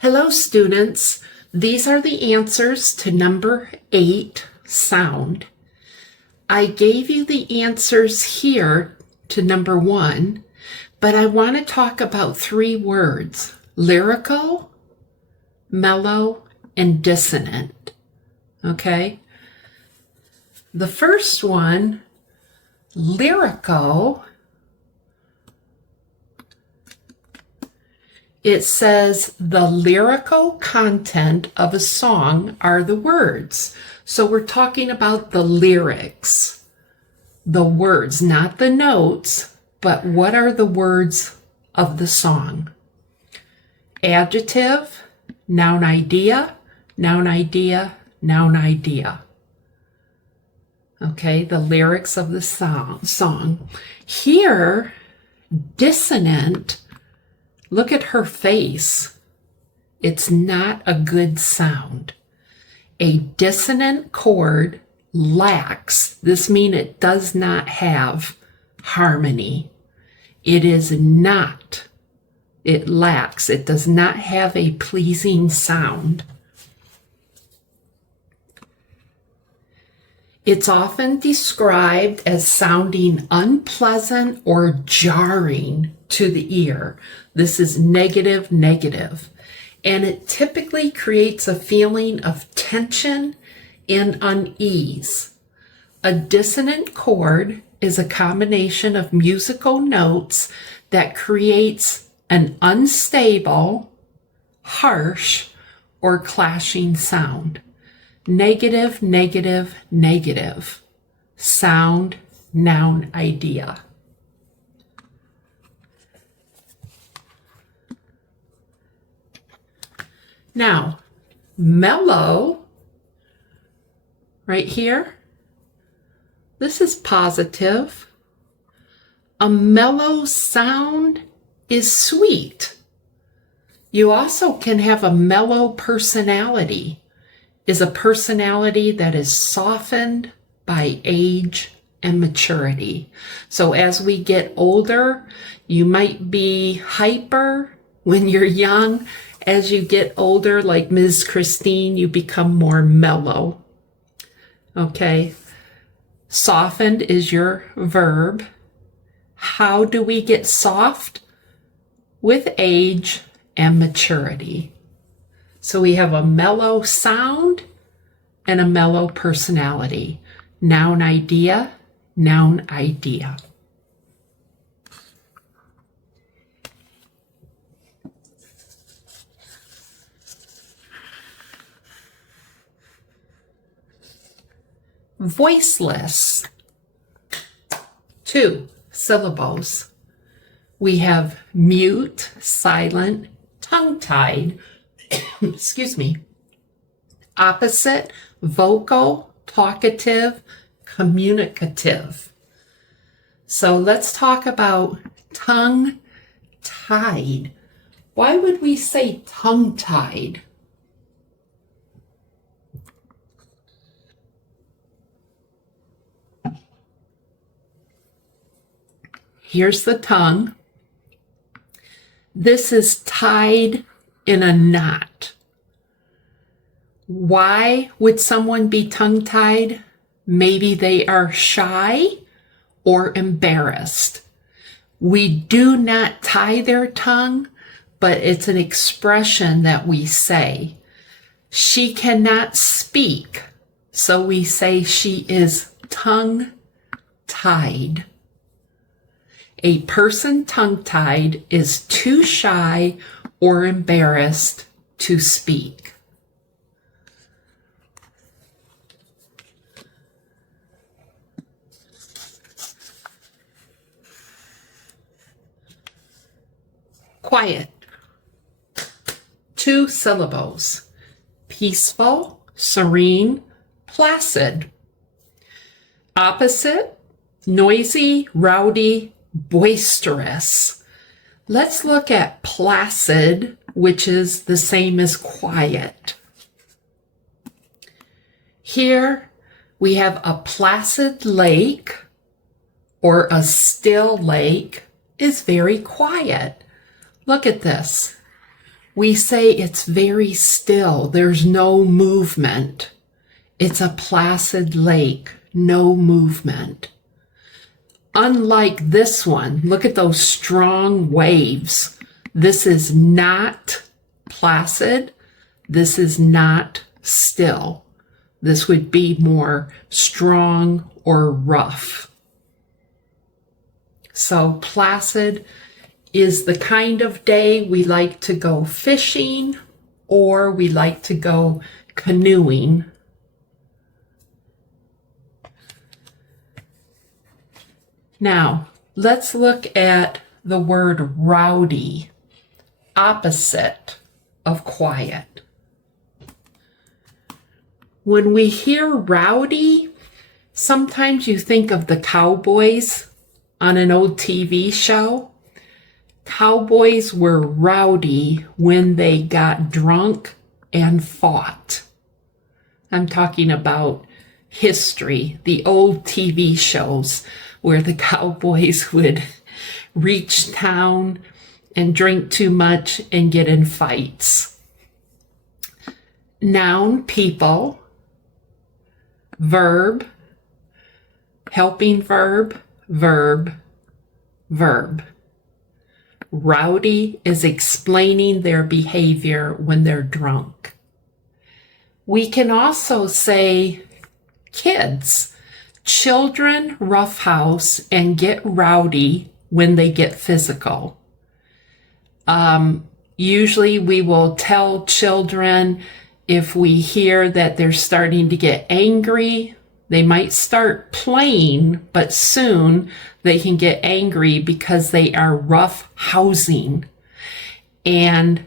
Hello, students. These are the answers to number 8, sound. I gave you the answers here to number 1, but I want to talk about 3 words: lyrical, mellow, and dissonant. Okay? The first one, lyrical, it says the lyrical content of a song are the words. So we're talking about the lyrics, the words, not the notes, but what are the words of the song? Adjective, noun idea, noun idea, noun idea. Okay, the lyrics of the song. Here, dissonant, look at her face. It's not a good sound. A dissonant chord lacks. This means it does not have harmony. It is not. It lacks. It does not have a pleasing sound. It's often described as sounding unpleasant or jarring to the ear. This is negative, negative. And it typically creates a feeling of tension and unease. A dissonant chord is a combination of musical notes that creates an unstable, harsh, or clashing sound. Negative, negative, negative. Sound, noun idea. Now, mellow, right here, this is positive. A mellow sound is sweet. You also can have a mellow personality. Is a personality that is softened by age and maturity. So as we get older, you might be hyper when you're young. As you get older, like Ms. Christine, you become more mellow. Okay. Softened is your verb. How do we get soft? With age and maturity. So we have a mellow sound and a mellow personality. Noun idea, noun idea. Voiceless. 2 syllables. We have mute, silent, tongue-tied. Excuse me. Opposite, vocal, talkative, communicative. So let's talk about tongue-tied. Why would we say tongue-tied? Here's the tongue. This is tied in a knot. Why would someone be tongue-tied? Maybe they are shy or embarrassed. We do not tie their tongue, but it's an expression that we say. She cannot speak, so we say she is tongue-tied. A person tongue-tied is too shy or embarrassed to speak. Quiet. 2 syllables. Peaceful, serene, placid. Opposite, noisy, rowdy, boisterous. Let's look at placid, which is the same as quiet. Here we have a placid lake or a still lake is very quiet. Look at this. We say it's very still. There's no movement. It's a placid lake, no movement. Unlike this one, look at those strong waves. This is not placid. This is not still. This would be more strong or rough. So placid is the kind of day we like to go fishing or we like to go canoeing. Now, let's look at the word rowdy, opposite of quiet. When we hear rowdy, sometimes you think of the cowboys on an old TV show. Cowboys were rowdy when they got drunk and fought. I'm talking about history, the old TV shows where the cowboys would reach town and drink too much and get in fights. Noun, people. Verb, helping verb, verb, verb. Rowdy is explaining their behavior when they're drunk. We can also say kids. Children roughhouse and get rowdy when they get physical. Usually we will tell children if we hear that they're starting to get angry, they might start playing, but soon they can get angry because they are roughhousing. And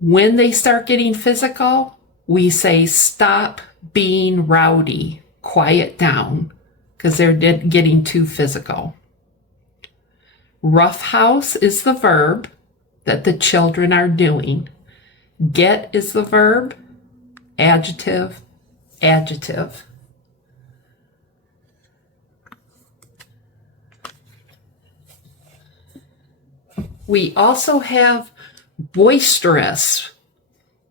when they start getting physical, we say, stop being rowdy, quiet down, because they're getting too physical. Roughhouse is the verb that the children are doing. Get is the verb, adjective, adjective. We also have boisterous.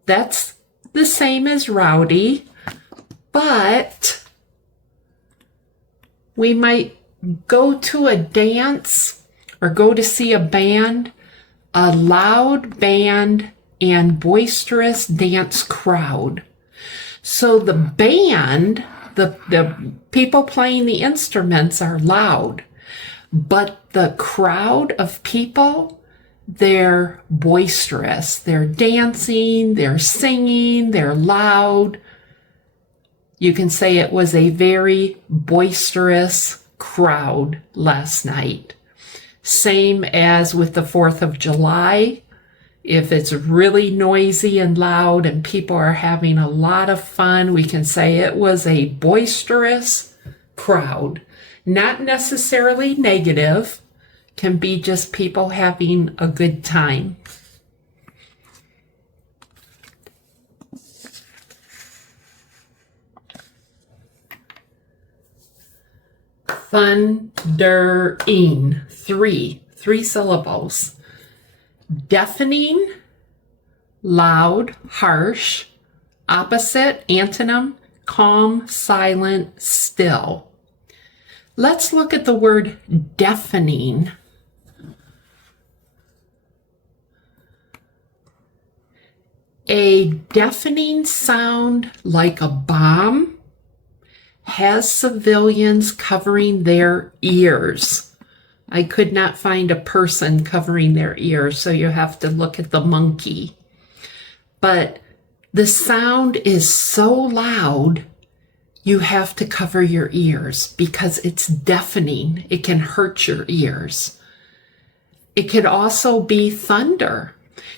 That's the same as rowdy, but we might go to a dance or go to see a band, a loud band and boisterous dance crowd. So the band, the people playing the instruments are loud, but the crowd of people, they're boisterous. They're dancing, they're singing, they're loud. You can say it was a very boisterous crowd last night. Same as with the 4th of July. If it's really noisy and loud and people are having a lot of fun, we can say it was a boisterous crowd. Not necessarily negative, can be just people having a good time. Thundering, three syllables. Deafening, loud, harsh. Opposite, antonym, calm, silent, still. Let's look at the word deafening. A deafening sound like a bomb has civilians covering their ears. I could not find a person covering their ears, so you have to look at the monkey. But the sound is so loud, you have to cover your ears because it's deafening. It can hurt your ears. It could also be thunder.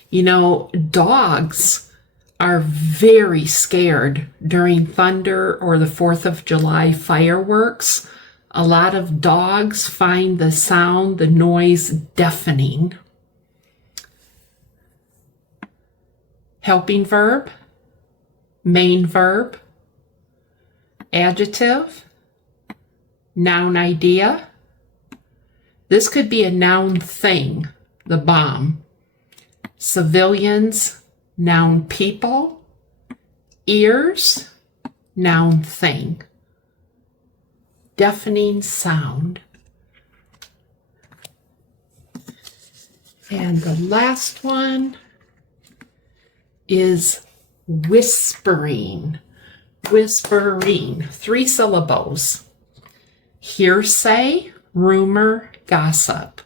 You know, dogs are very scared during thunder or the 4th of July fireworks. A lot of dogs find the sound, the noise, deafening. Helping verb, main verb, adjective, noun idea. This could be a noun thing, the bomb. Civilians, noun people. Ears, noun thing. Deafening sound. And the last one is whispering. Whispering, 3 syllables. Hearsay, rumor, gossip.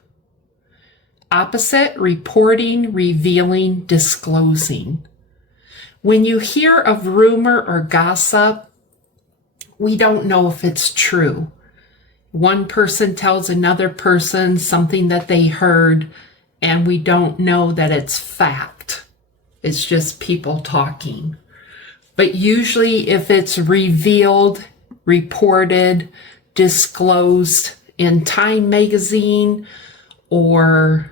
Opposite, reporting, revealing, disclosing. When you hear of rumor or gossip, we don't know if it's true. One person tells another person something that they heard, and we don't know that it's fact. It's just people talking. But usually if it's revealed, reported, disclosed in Time magazine or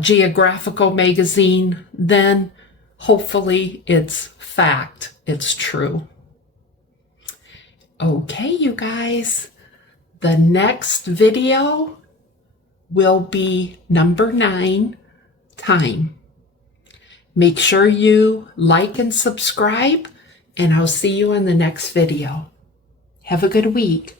Geographical magazine, then hopefully it's fact, it's true. Okay, you guys, the next video will be number 9, time. Make sure you like and subscribe, and I'll see you in the next video. Have a good week.